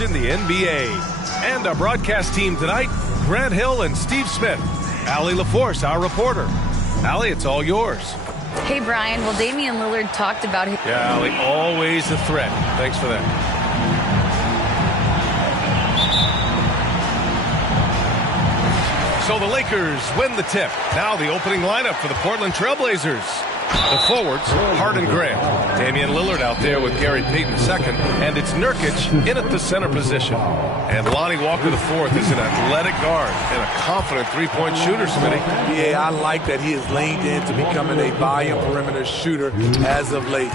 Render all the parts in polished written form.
in the NBA. And our broadcast team tonight, Grant Hill and Steve Smith. Allie LaForce, our reporter. Allie, it's all yours. Hey, Brian. Well, Damian Lillard talked about his... Yeah, Allie, always a threat. Thanks for that. So the Lakers win the tip. Now the opening lineup for the Portland Trailblazers. The forwards, Harden Grant. Damian Lillard out there with Gary Payton II. And it's Nurkic in at the center position. And Lonnie Walker IV is an athletic guard and a confident three-point shooter, Smitty. Yeah, I like that he has leaned into becoming a volume perimeter shooter as of late,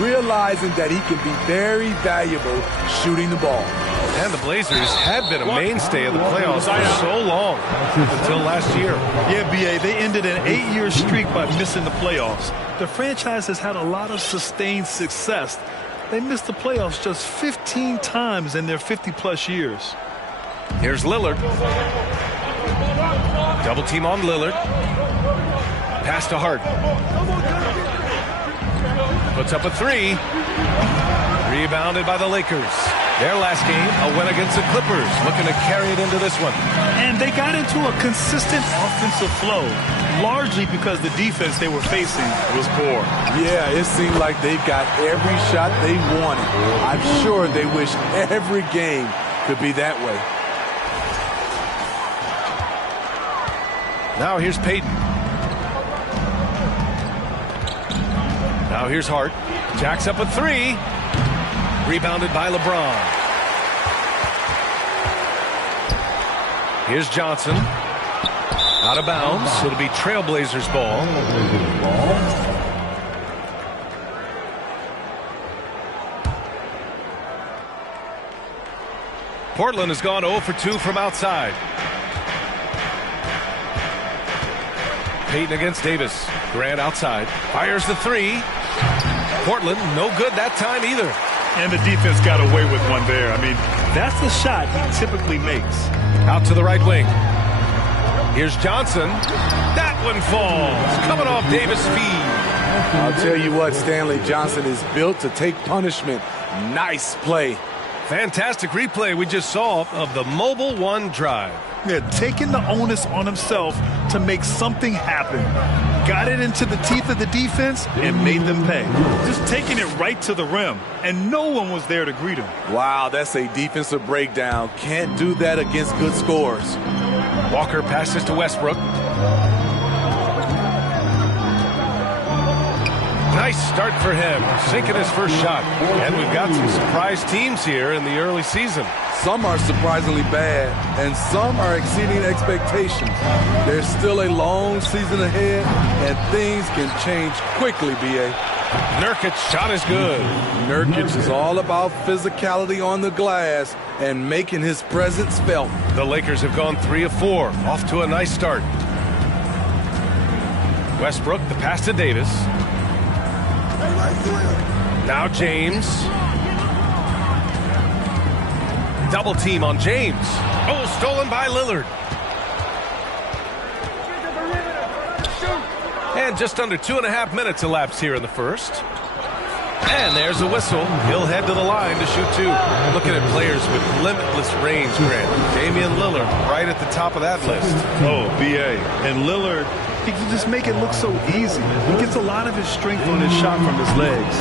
realizing that he can be very valuable shooting the ball. And the Blazers had been a mainstay of the playoffs for so long, until last year. Yeah, B.A., they ended an 8-year streak by missing the playoffs. The franchise has had a lot of sustained success. They missed the playoffs just 15 times in their 50-plus years. Here's Lillard. Double team on Lillard. Pass to Harden. Puts up a three. Rebounded by the Lakers. Their last game, a win against the Clippers, looking to carry it into this one. And they got into a consistent offensive flow, largely because the defense they were facing was poor. Yeah, it seemed like they got every shot they wanted. I'm sure they wish every game could be that way. Now here's Payton. Now here's Hart. Jacks up a three. Rebounded by LeBron. Here's Johnson. Out of bounds. It'll be Trailblazers ball. Portland has gone 0 for 2 from outside. Payton against Davis. Grant outside. Fires the three. Portland, no good that time either. And the defense got away with one there. I mean, that's the shot he typically makes. Out to the right wing. Here's Johnson. That one falls. Coming off Davis' feed. I'll tell you what, Stanley Johnson is built to take punishment. Nice play. Fantastic replay we just saw of the Mobile One drive. Yeah, taking the onus on himself to make something happen. Got it into the teeth of the defense and made them pay. Just taking it right to the rim, and no one was there to greet him. Wow, that's a defensive breakdown. Can't do that against good scores. Walker passes to Westbrook. Nice start for him, sinking his first shot. And we've got some surprise teams here in the early season. Some are surprisingly bad, and some are exceeding expectations. There's still a long season ahead, and things can change quickly, B.A. Nurkic's shot is good. Nurkic is all about physicality on the glass and making his presence felt. The Lakers have gone 3 of 4, off to a nice start. Westbrook, the pass to Davis. Now James. Double team on James. Oh, stolen by Lillard. And just under 2.5 minutes elapsed here in the first. And there's a whistle. He'll head to the line to shoot two. Looking at players with limitless range, Grant. Damian Lillard right at the top of that list. Oh, B.A. And Lillard, he can just make it look so easy. He gets a lot of his strength on his shot from his legs.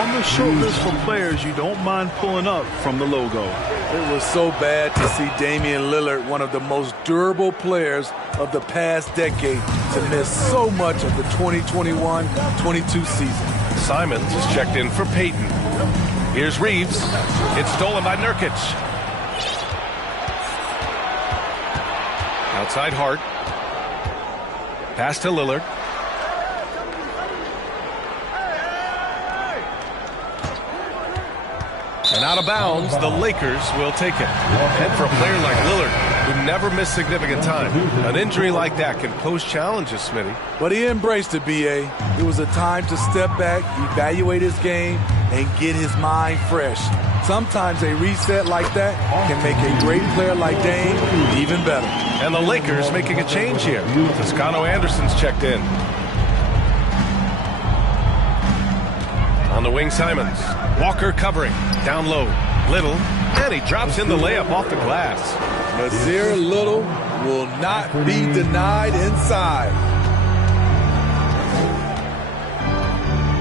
On the short list for players you don't mind pulling up from the logo. It was so bad to see Damian Lillard, one of the most durable players of the past decade, to miss so much of the 2021-22 season. Simons is checked in for Payton. Here's Reeves. It's stolen by Nurkic. Outside Hart. Pass to Lillard. And out of bounds, the Lakers will take it. And for a player like Lillard, who never missed significant time, an injury like that can pose challenges, Smitty. But he embraced it, B.A. It was a time to step back, evaluate his game, and get his mind fresh. Sometimes a reset like that can make a great player like Dame even better. And the Lakers making a change here. Toscano Anderson's checked in. On the wing, Simons. Walker covering. Down low. Little, and he drops in the layup off the glass. Nasir Little will not be denied inside.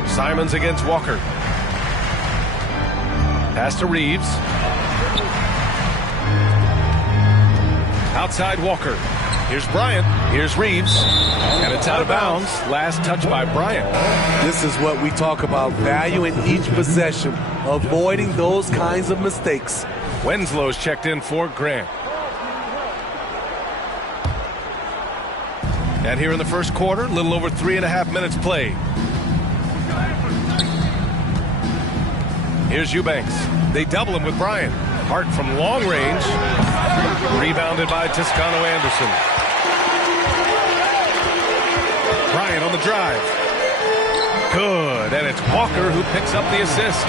Simons against Walker. Pass to Reeves. Outside Walker. Here's Bryant. Here's Reeves. And it's out of bounds. Last touch by Bryant. This is what we talk about, value in each possession, avoiding those kinds of mistakes. Wenslow's checked in for Grant. And here in the first quarter, a little over 3.5 minutes played. Here's Eubanks. They double him with Bryant. Hart from long range. Rebounded by Toscano Anderson. Bryant on the drive. Good. And it's Walker who picks up the assist.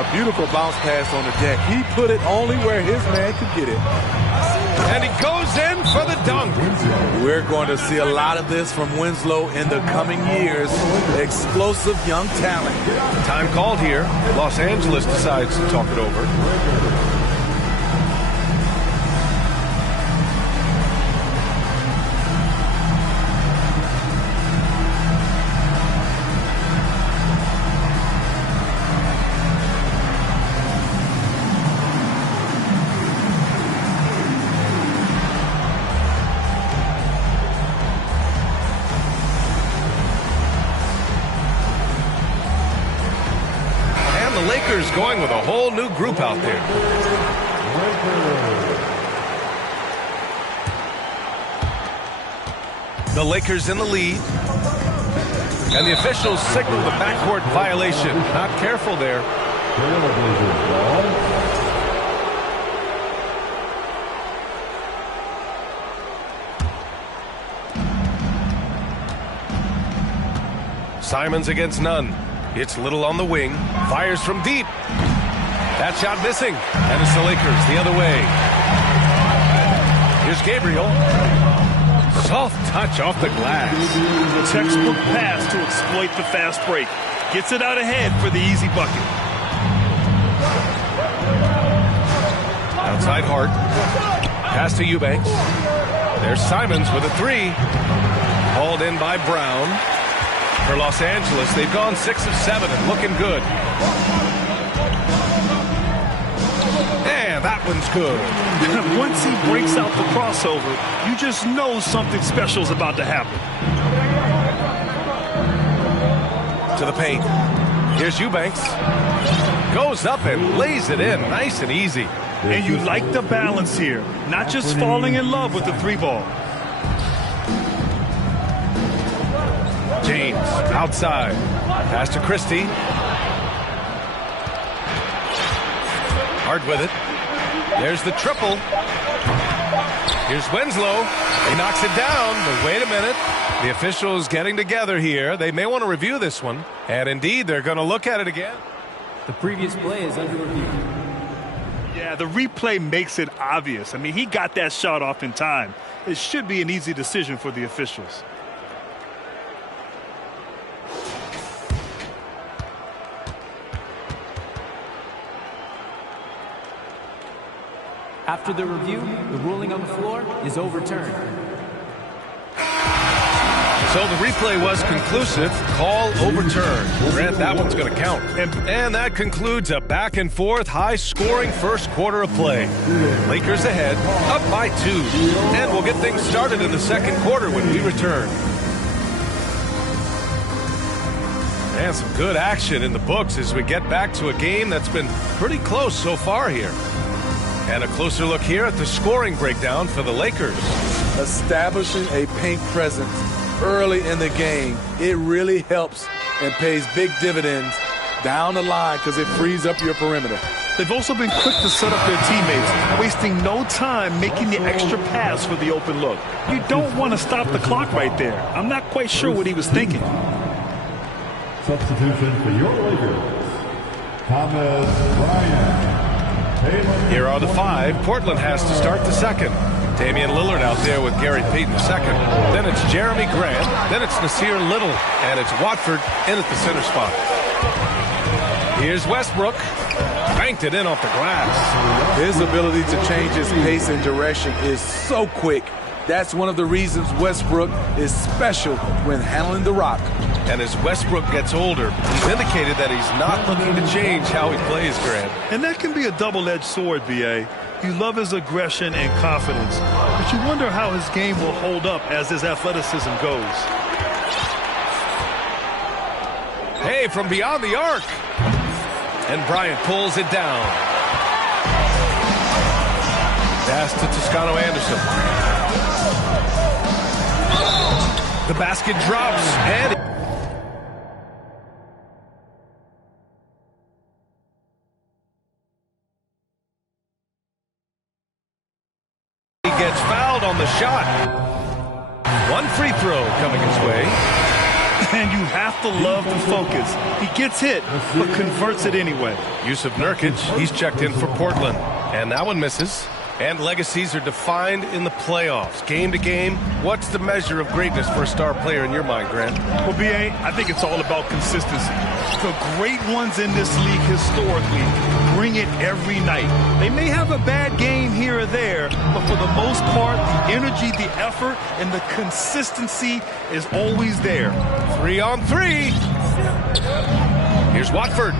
A beautiful bounce pass on the deck. He put it only where his man could get it. And he goes in for the dunk. We're going to see a lot of this from Winslow in the coming years. Explosive young talent. Time called here. Los Angeles decides to talk it over. Lakers going with a whole new group out there. The Lakers in the lead. And the officials signal the backcourt violation. Not careful there. Simons against Nunn. It's Little on the wing. Fires from deep. That shot missing. And it's the Lakers the other way. Here's Gabriel. Soft touch off the glass. Textbook pass to exploit the fast break. Gets it out ahead for the easy bucket. Outside Hart. Pass to Eubanks. There's Simons with a three. Hauled in by Brown. For Los Angeles, they've gone 6 of 7 and looking good. And that one's good. Once he breaks out the crossover, you just know something special is about to happen. To the paint. Here's Eubanks. Goes up and lays it in nice and easy. And you like the balance here. Not just falling in love with the three ball. James outside. Pass to Christie. Hard with it. There's the triple. Here's Winslow. He knocks it down, but wait a minute. The officials getting together here. They may want to review this one. And indeed, they're going to look at it again. The previous play is under review. Yeah, the replay makes it obvious. I mean, he got that shot off in time. It should be an easy decision for the officials. After the review, the ruling on the floor is overturned. So the replay was conclusive. Call overturned. Grant, that one's going to count. And that concludes a back-and-forth, high-scoring first quarter of play. Lakers ahead, up by 2. And we'll get things started in the second quarter when we return. And some good action in the books as we get back to a game that's been pretty close so far here. And a closer look here at the scoring breakdown for the Lakers. Establishing a paint presence early in the game, it really helps and pays big dividends down the line because it frees up your perimeter. They've also been quick to set up their teammates, wasting no time making the extra pass for the open look. You don't want to stop the clock right there. I'm not quite sure what he was thinking. Substitution for your Lakers, Thomas Bryant. Here are the 5. Portland has to start the second. Damian Lillard out there with Gary Payton second. Then it's Jeremy Grant. Then it's Nasir Little. And it's Watford in at the center spot. Here's Westbrook. banked it in off the glass. His ability to change his pace and direction is so quick. That's one of the reasons Westbrook is special when handling the rock. And as Westbrook gets older, he's indicated that he's not looking to change how he plays, Grant. And that can be a double-edged sword, B.A. You love his aggression and confidence, but you wonder how his game will hold up as his athleticism goes. Hey, from beyond the arc. And Bryant pulls it down. Pass to Toscano Anderson. The basket drops, and he gets fouled on the shot. One free throw coming his way. And you have to love the focus. He gets hit, but converts it anyway. Yusuf Nurkic, he's checked in for Portland. And that one misses. And legacies are defined in the playoffs. Game to game, what's the measure of greatness for a star player in your mind, Grant? Well, B.A., I think it's all about consistency. The great ones in this league historically bring it every night. They may have a bad game here or there, but for the most part, the energy, the effort, and the consistency is always there. 3-on-3. Here's Watford.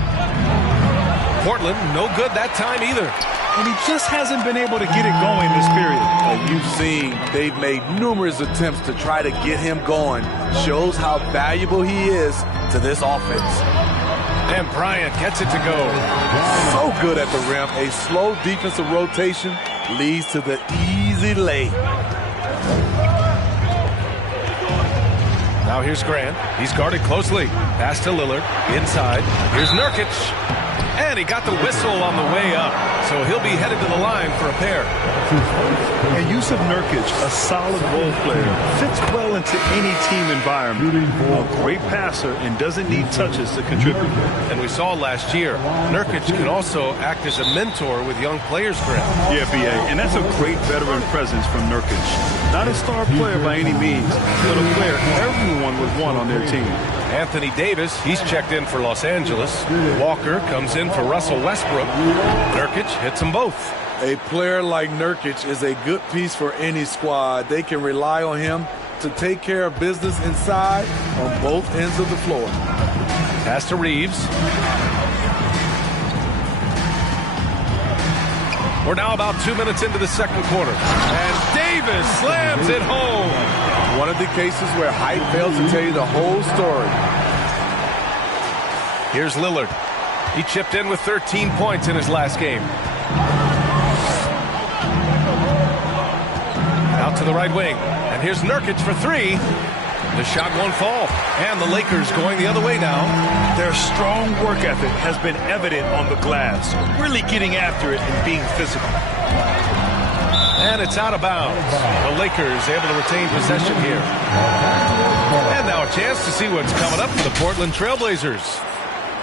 Portland, no good that time either. And he just hasn't been able to get it going this period. And you've seen they've made numerous attempts to try to get him going. Shows how valuable he is to this offense. And Bryant gets it to go. So good at the rim. A slow defensive rotation leads to the easy lay. Now here's Grant. He's guarded closely. Pass to Lillard. Inside. Here's Nurkic. And he got the whistle on the way up. So he'll be headed to the line for a pair. And Yusuf Nurkic, a solid role player, fits well into any team environment. A great passer and doesn't need touches to contribute. And we saw last year, Nurkic can also act as a mentor with young players, Grant. Yeah, B.A., and that's a great veteran presence from Nurkic. Not a star player by any means, but a player everyone would want on their team. Anthony Davis, he's checked in for Los Angeles. Walker comes in for Russell Westbrook. Nurkic hits them both. A player like Nurkic is a good piece for any squad. They can rely on him to take care of business inside on both ends of the floor. Pass to Reeves. We're now about 2 minutes into the second quarter. And Davis slams it home. One of the cases where height fails to tell you the whole story. Here's Lillard. He chipped in with 13 points in his last game. Out to the right wing. And here's Nurkic for three. The shot won't fall. And the Lakers going the other way now. Their strong work ethic has been evident on the glass. Really getting after it and being physical. And it's out of bounds. The Lakers able to retain possession here. And now a chance to see what's coming up for the Portland Trailblazers.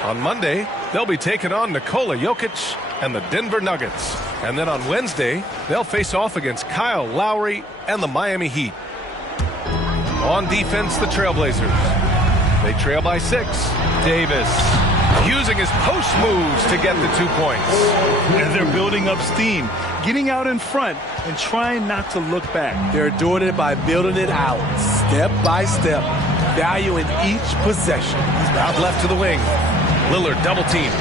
On Monday, they'll be taking on Nikola Jokic and the Denver Nuggets. And then on Wednesday, they'll face off against Kyle Lowry and the Miami Heat. On defense, the Trailblazers. They trail by 6. Davis using his post moves to get the 2 points. And they're building up steam, getting out in front and trying not to look back. They're doing it by building it out, step by step, valuing each possession. Out left to the wing. Lillard double team.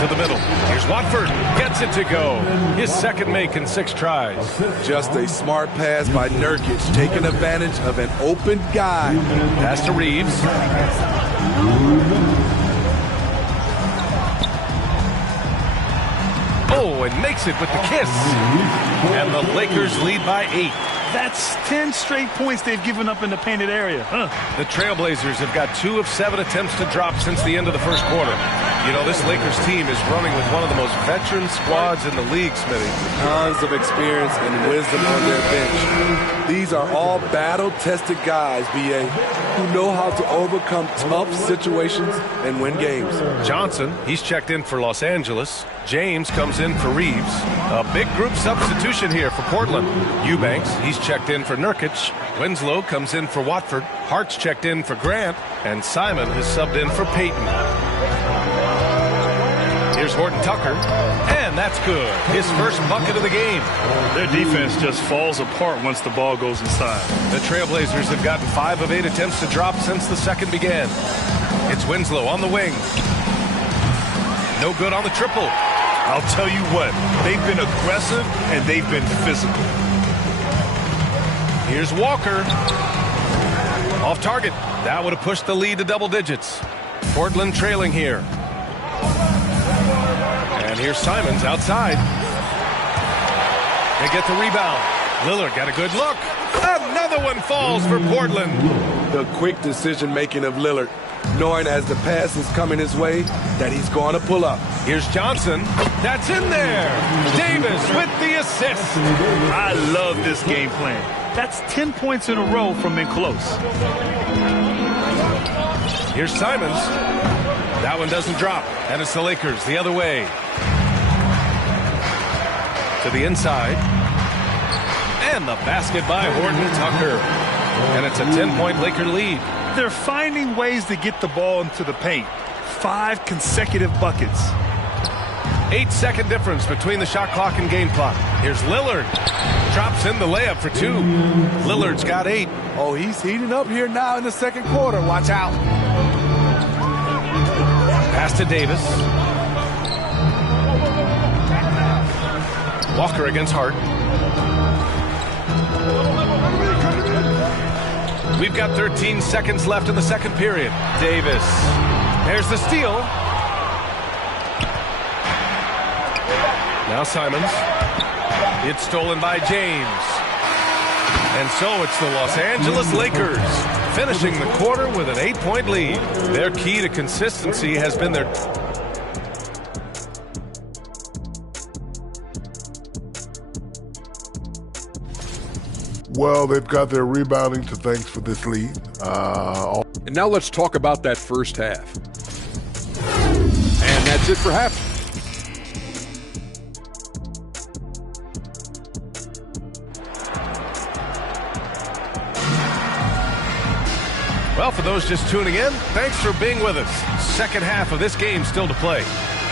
To the middle. Here's Watford. Gets it to go. His second make in 6 tries. Just a smart pass by Nurkic, taking advantage of an open guy. Pass to Reeves. Oh, and makes it with the kiss. And the Lakers lead by 8. That's 10 straight points they've given up in the painted area. The Trailblazers have got 2 of 7 attempts to drop since the end of the first quarter. You know, this Lakers team is running with one of the most veteran squads in the league, Smitty. Tons of experience and wisdom on their bench. These are all battle-tested guys, B.A., who know how to overcome tough situations and win games. Johnson, he's checked in for Los Angeles. James comes in for Reeves. A big group substitution here for Portland. Eubanks, he's checked in for Nurkic. Winslow comes in for Watford. Hart's checked in for Grant. And Simon has subbed in for Payton. Here's Here's Horton Tucker, and that's good. His first bucket of the game. Their defense just falls apart once the ball goes inside. The Trailblazers have gotten 5 of 8 attempts to drop since the second began. It's Winslow on the wing. No good on the triple. I'll tell you what, they've been aggressive and they've been physical. Here's Walker. Off target. That would have pushed the lead to double digits. Portland trailing here. And here's Simons outside. They get the rebound. Lillard got a good look. Another one falls for Portland. The quick decision-making of Lillard, knowing as the pass is coming his way that he's going to pull up. Here's Johnson. That's in there. Davis with the assist. I love this game plan. That's 10 points in a row from in close. Here's Simons. That one doesn't drop. And it's the Lakers the other way. To the inside. And the basket by Horton Tucker. And it's a 10-point Laker lead. They're finding ways to get the ball into the paint. 5 consecutive buckets. 8-second difference between the shot clock and game clock. Here's Lillard. Drops in the layup for 2. Lillard's got 8. Oh, he's heating up here now in the second quarter. Watch out. Pass to Davis. Walker against Hart. We've got 13 seconds left in the second period. Davis. There's the steal. Now Simons. It's stolen by James. And so it's the Los Angeles Lakers finishing the quarter with an 8-point lead. Their key to consistency has been their... Well, they've got their rebounding to thank for this lead. And now let's talk about that first half. And that's it for half. Well, for those just tuning in, thanks for being with us. Second half of this game still to play.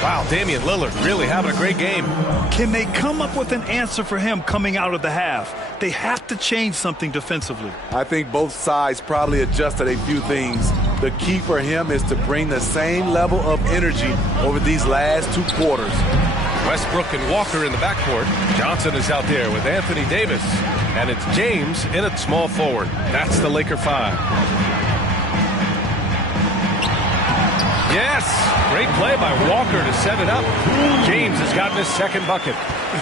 Wow, Damian Lillard really having a great game. Can they come up with an answer for him coming out of the half? They have to change something defensively. I think both sides probably adjusted a few things. The key for him is to bring the same level of energy over these last 2 quarters. Westbrook and Walker in the backcourt. Johnson is out there with Anthony Davis. And it's James in at small forward. That's the Laker 5. Yes! Great play by Walker to set it up. James has gotten his second bucket.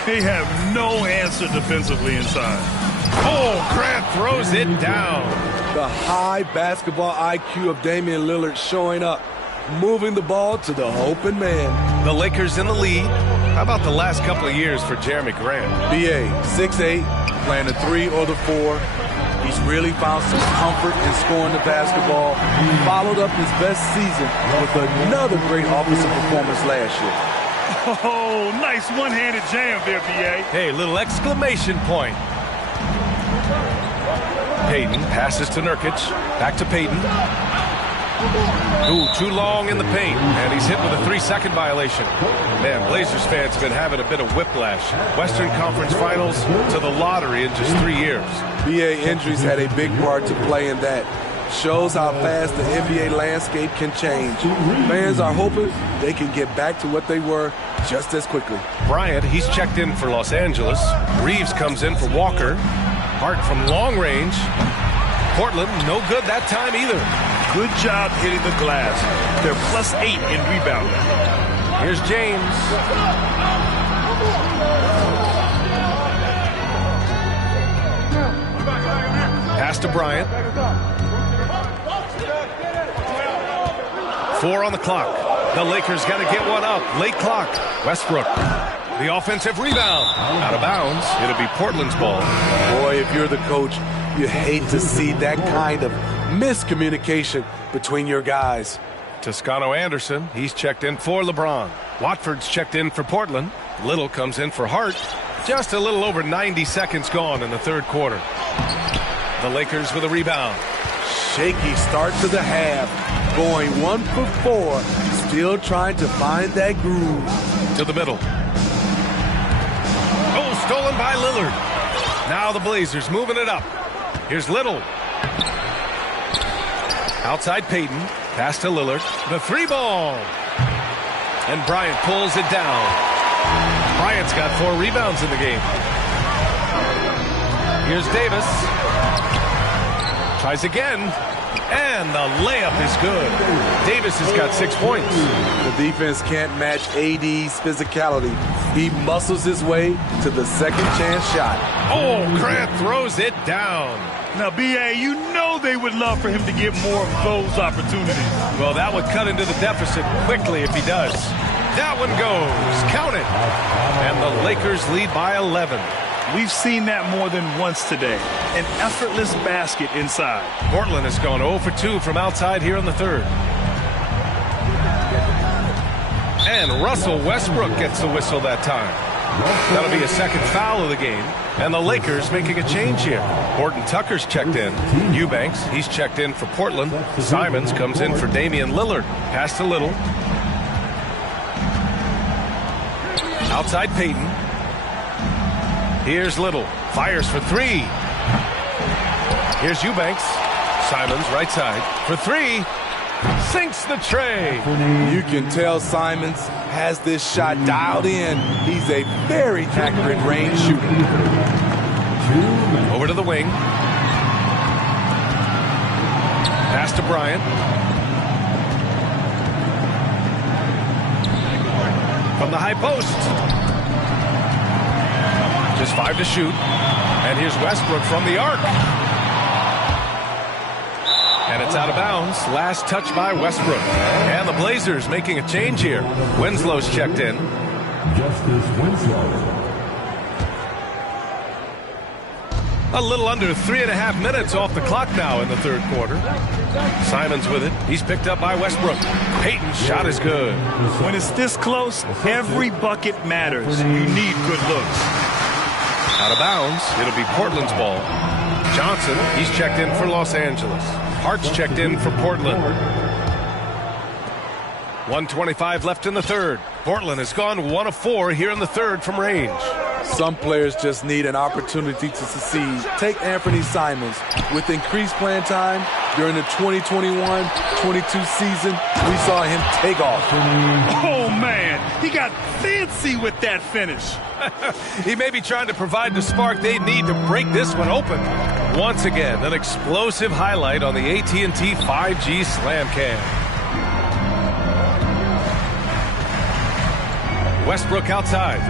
They have no answer defensively inside. Oh, Grant throws it down. The high basketball IQ of Damian Lillard showing up, moving the ball to the open man. The Lakers in the lead. How about the last couple of years for Jeremy Grant? BA, 6'8", playing the 3 or the 4. He's really found some comfort in scoring the basketball. He followed up his best season with another great offensive performance last year. Oh, nice one-handed jam there, B.A. Hey, little exclamation point. Payton passes to Nurkic. Back to Payton. Ooh, too long in the paint. And he's hit with a 3-second violation. Man, Blazers fans have been having a bit of whiplash. Western Conference Finals to the lottery in just 3 years. BA injuries had a big part to play in that. Shows how fast the NBA landscape can change. Fans are hoping they can get back to what they were just as quickly. Bryant, he's checked in for Los Angeles. Reeves comes in for Walker. Hart from long range. Portland, no good that time either. Good job hitting the glass. They're +8 in rebounding. Here's James. Pass to Bryant. 4 on the clock. The Lakers got to get one up. Late clock. Westbrook. The offensive rebound. Out of bounds. It'll be Portland's ball. Boy, if you're the coach, you hate to see that kind of miscommunication between your guys. Toscano Anderson, he's checked in for LeBron. Watford's checked in for Portland. Little comes in for Hart. Just a little over 90 seconds gone in the third quarter. The Lakers with a rebound. Shaky start to the half. Going 1 for 4. still trying to find that groove. To the middle. Oh, stolen by Lillard. Now the Blazers moving it up. Here's Little. Outside Payton. Pass to Lillard. The 3-ball. And Bryant pulls it down. Bryant's got 4 rebounds in the game. Here's Davis. Tries again. And the layup is good. Davis has got 6 points. The defense can't match AD's physicality. He muscles his way to the second chance shot. Oh, Grant throws it down. Now, B.A., you know they would love for him to get more of those opportunities. Well, that would cut into the deficit quickly if he does. That one goes. Count it. And the Lakers lead by 11. We've seen that more than once today. An effortless basket inside. Portland has gone 0 for 2 from outside here in the third. And Russell Westbrook gets the whistle that time. That'll be a second foul of the game. And the Lakers making a change here. Horton Tucker's checked in. Eubanks, he's checked in for Portland. Simons comes in for Damian Lillard. Pass to Little. Outside Payton. Here's Little. Fires for 3. Here's Eubanks. Simons right side for 3. Sinks the tray. You can tell Simons has this shot dialed in. He's a very accurate range shooter. Over to the wing. Pass to Bryant. From the high post. Just 5 to shoot. And here's Westbrook from the arc. And it's out of bounds. Last touch by Westbrook. And the Blazers making a change here. Winslow's checked in. Justice Winslow. A little under 3.5 minutes off the clock now in the third quarter. Simons with it. He's picked up by Westbrook. Payton's shot is good. When it's this close, every bucket matters. You need good looks. Out of bounds. It'll be Portland's ball. Johnson, he's checked in for Los Angeles. Hart's checked in for Portland. 1:25 left in the third. Portland has gone 1 of 4 here in the third from range. Some players just need an opportunity to succeed. Take Anthony Simons. With increased playing time during the 2021-22 season, we saw him take off. Oh, man. He got fancy with that finish. He may be trying to provide the spark they need to break this one open. Once again, an explosive highlight on the AT&T 5G Slam Cam. Westbrook outside.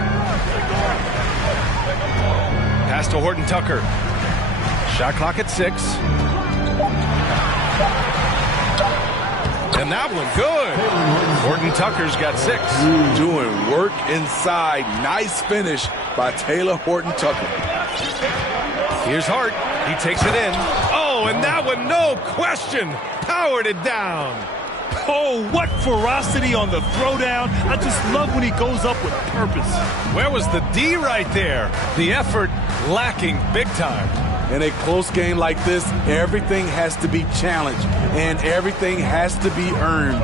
Pass to Horton Tucker. Shot clock at 6. And that one good. Horton Tucker's got 6. Doing work inside. Nice finish by Taylor Horton Tucker. Here's Hart. He takes it in. Oh, and that one, no question, powered it down. Oh, what ferocity on the throwdown. I just love when he goes up with purpose. Where was the D right there? The effort lacking big time. In a close game like this, everything has to be challenged, and everything has to be earned.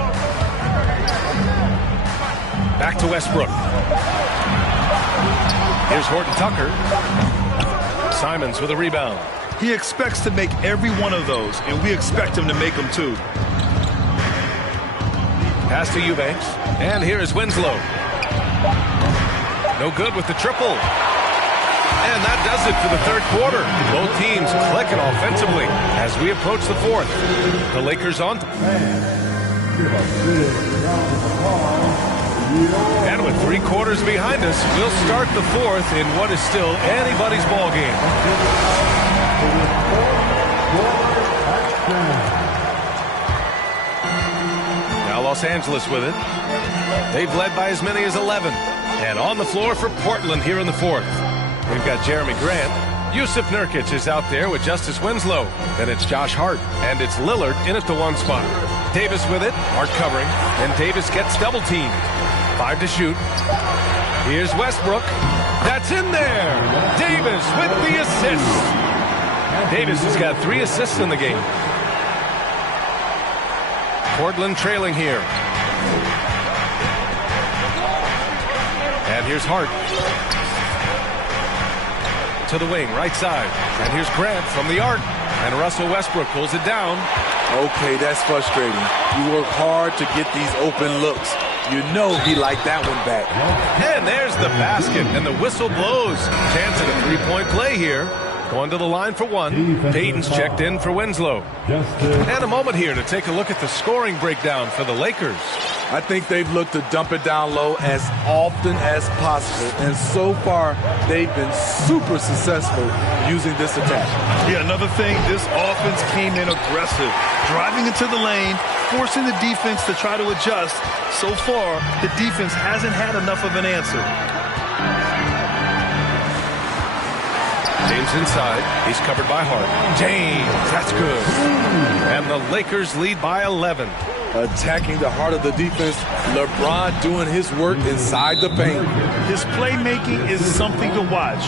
Back to Westbrook. Here's Horton Tucker. Simons with a rebound. He expects to make every one of those, and we expect him to make them too. Pass to Eubanks. And here is Winslow. No good with the triple. And that does it for the third quarter. Both teams clicking offensively as we approach the fourth. The Lakers on. And with 3 quarters behind us, we'll start the fourth in what is still anybody's ball game. Now Los Angeles with it. They've led by as many as 11. And on the floor for Portland here in the fourth. We've got Jeremy Grant. Yusuf Nurkic is out there with Justice Winslow. Then it's Josh Hart. And it's Lillard in at the 1 spot. Davis with it. Hart covering. And Davis gets double teamed. 5 to shoot. Here's Westbrook. That's in there. Davis with the assist. Davis has got 3 assists in the game. Portland trailing here. And here's Hart. To the wing, right side. And here's Grant from the arc. And Russell Westbrook pulls it down. Okay, that's frustrating. You work hard to get these open looks. You know he liked that one back. And there's the basket, and the whistle blows. Chance at a three-point play here. Going to the line for one. Payton's checked in for Winslow. And a moment here to take a look at the scoring breakdown for the Lakers. I think they've looked to dump it down low as often as possible. And so far, they've been super successful using this attack. Yeah, another thing, this offense came in aggressive. Driving into the lane, forcing the defense to try to adjust. So far, the defense hasn't had enough of an answer. James inside. He's covered by Hart. James, that's good. And the Lakers lead by 11. Attacking the heart of the defense, LeBron doing his work inside the paint. His playmaking is something to watch.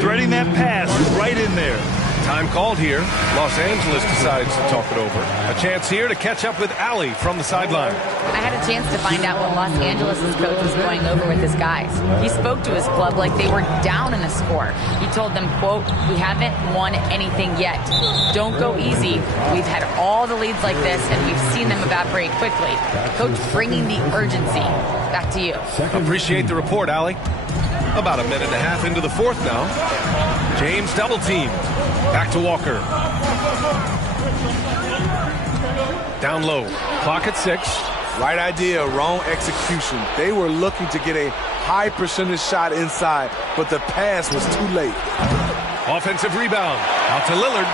Threading that pass right in there. Time called here. Los Angeles decides to talk it over. A chance here to catch up with Allie from the sideline. I had a chance to find out what Los Angeles' coach was going over with his guys. He spoke to his club like they were down in a score. He told them, quote, "We haven't won anything yet. Don't go easy. We've had all the leads like this, and we've seen them evaporate quickly." Coach bringing the urgency. Back to you. Appreciate the report, Allie. About a minute and a half into the fourth now. James double teamed. Back to Walker. Down low. Clock at 6. Right idea, wrong execution. They were looking to get a high percentage shot inside, but the pass was too late. Offensive rebound. Out to Lillard.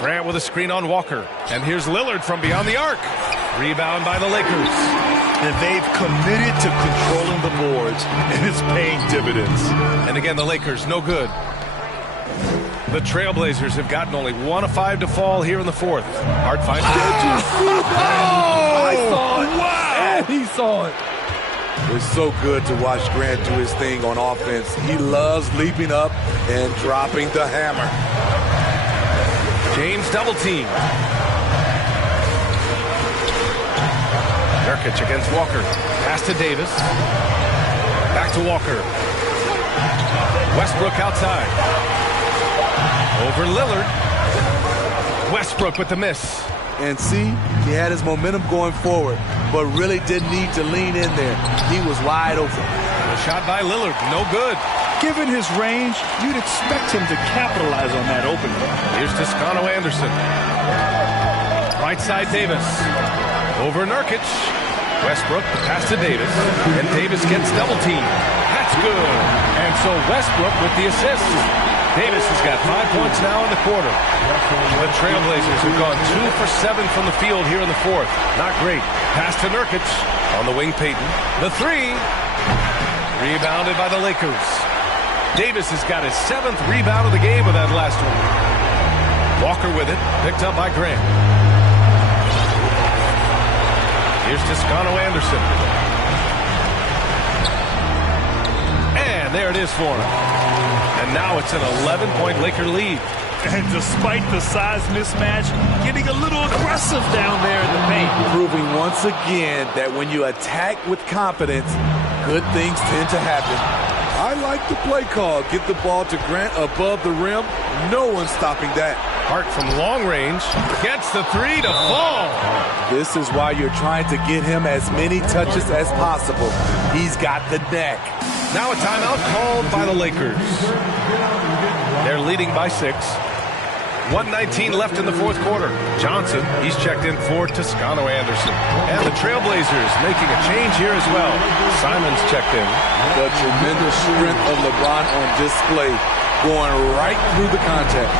Grant with a screen on Walker. And here's Lillard from beyond the arc. Rebound by the Lakers. And they've committed to controlling the boards, and it's paying dividends. And again, the Lakers, no good. The Trailblazers have gotten only 1 of 5 to fall here in the fourth. Hart finds it. I saw it. Wow! And he saw it. It's so good to watch Grant do his thing on offense. He loves leaping up and dropping the hammer. James double team. Nurkic against Walker. Pass to Davis. Back to Walker. Westbrook outside. Over Lillard. Westbrook with the miss. And see, he had his momentum going forward, but really didn't need to lean in there. He was wide open. A shot by Lillard, no good. Given his range, you'd expect him to capitalize on that opening. Here's Toscano Anderson. Right side Davis. Over Nurkic. Westbrook, pass to Davis. And Davis gets double teamed. That's good. And so Westbrook with the assist. Davis has got 5 points now in the quarter. The Trailblazers have gone 2 for 7 from the field here in the fourth. Not great. Pass to Nurkic. On the wing, Payton. The three. Rebounded by the Lakers. Davis has got his 7th rebound of the game with that last one. Walker with it. Picked up by Grant. Here's Toscano Anderson. And there it is for him. And now it's an 11-point Laker lead. And despite the size mismatch, getting a little aggressive down there in the paint. Proving once again that when you attack with confidence, good things tend to happen. I like the play call. Get the ball to Grant above the rim. No one's stopping that. Hart from long range gets the three to fall. This is why you're trying to get him as many touches as possible. He's got the neck. Now a timeout called by the Lakers. They're leading by 6. 1:19 left in the fourth quarter. Johnson, he's checked in for Toscano Anderson. And the Trailblazers making a change here as well. Simons checked in. The tremendous strength of LeBron on display, going right through the contact.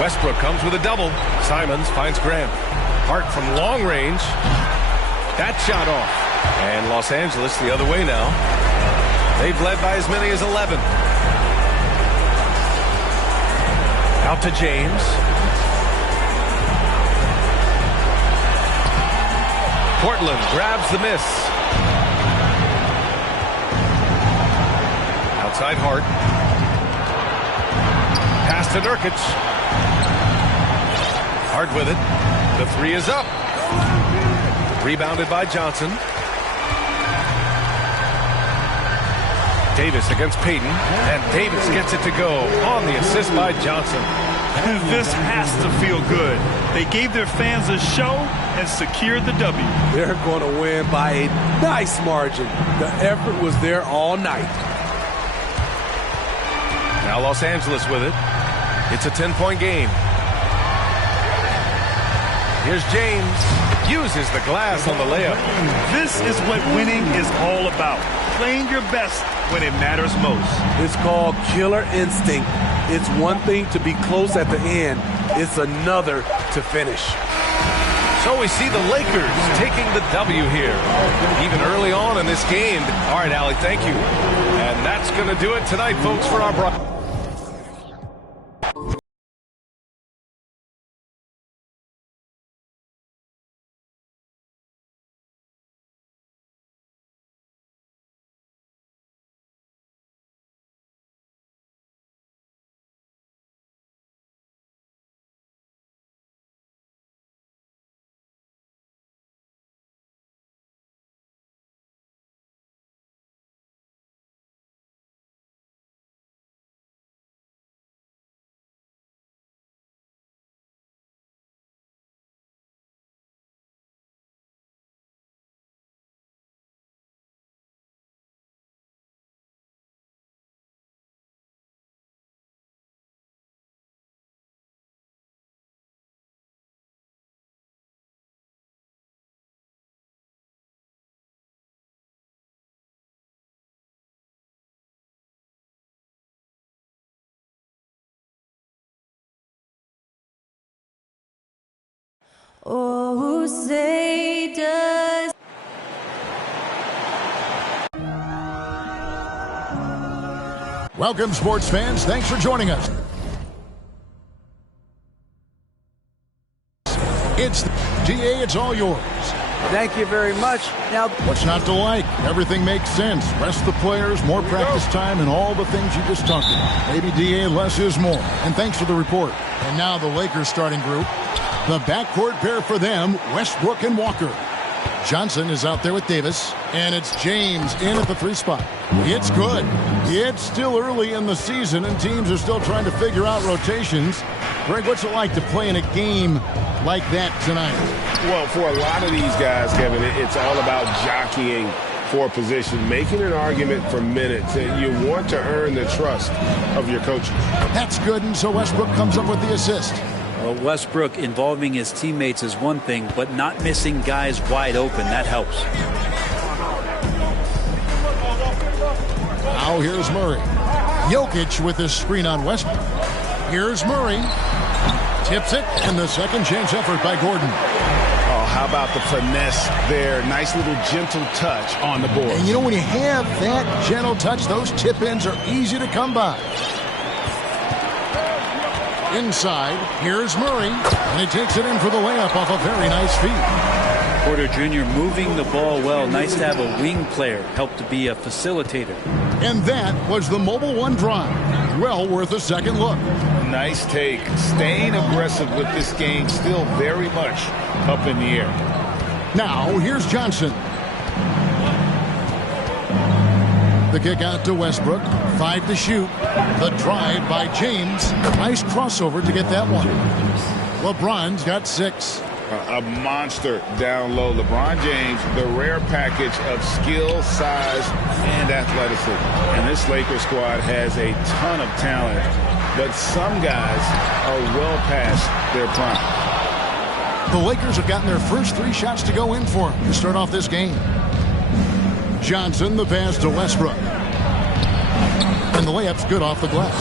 Westbrook comes with a double. Simons finds Grant. Hart from long range. That shot off. And Los Angeles the other way now. They've led by as many as 11. Out to James. Portland grabs the miss. Outside Hart. Pass to Nurkic. Hart with it. The three is up. Rebounded by Johnson. Davis against Payton, and Davis gets it to go on the assist by Johnson. This has to feel good. They gave their fans a show and secured the W. They're going to win by a nice margin. The effort was there all night. Now Los Angeles with it. It's a 10-point game. Here's James. Uses the glass on the layup. This is what winning is all about. Playing your best when it matters most. It's called killer instinct. It's one thing to be close at the end. It's another to finish. So we see the Lakers taking the W here, even early on in this game. All right, Allie, thank you. And that's going to do it tonight, folks, for our broadcast. Oh, say does. Welcome, sports fans. Thanks for joining us. It's GA. It's all yours. Thank you very much. Now, what's not to like? Everything makes sense. Rest the players, more practice time, and all the things you just talked about. Maybe DA, less is more. And thanks for the report. And now the Lakers starting group. The backcourt pair for them, Westbrook and Walker. Johnson is out there with Davis, and it's James in at the 3 spot. It's good. It's still early in the season, and teams are still trying to figure out rotations. Greg, what's it like to play in a game like that tonight? Well, for a lot of these guys, Kevin, it's all about jockeying for position, making an argument for minutes, and you want to earn the trust of your coach. That's good, and so Westbrook comes up with the assist. Well, Westbrook involving his teammates is one thing, but not missing guys wide open, that helps. Now here's Murray. Jokic with his screen on Westbrook. Here's Murray. Tips it, and the second chance effort by Gordon. Oh, how about the finesse there? Nice little gentle touch on the board. And you know, when you have that gentle touch, those tip-ins are easy to come by. Inside, here's Murray, and he takes it in for the layup off a very nice feed. Porter Jr. moving the ball well. Nice to have a wing player help to be a facilitator. And that was the Mobile One drive. Well worth a second look. Nice take. Staying aggressive with this game, still very much up in the air. Now, here's Johnson. The kick out to Westbrook. 5 to shoot. The drive by James. Nice crossover to get that one. LeBron's got 6. A monster down low. LeBron James, the rare package of skill, size, and athleticism. And this Lakers squad has a ton of talent, but some guys are well past their prime. The Lakers have gotten their first 3 shots to go in for them to start off this game. Johnson, the pass to Westbrook. And the layup's good off the glass.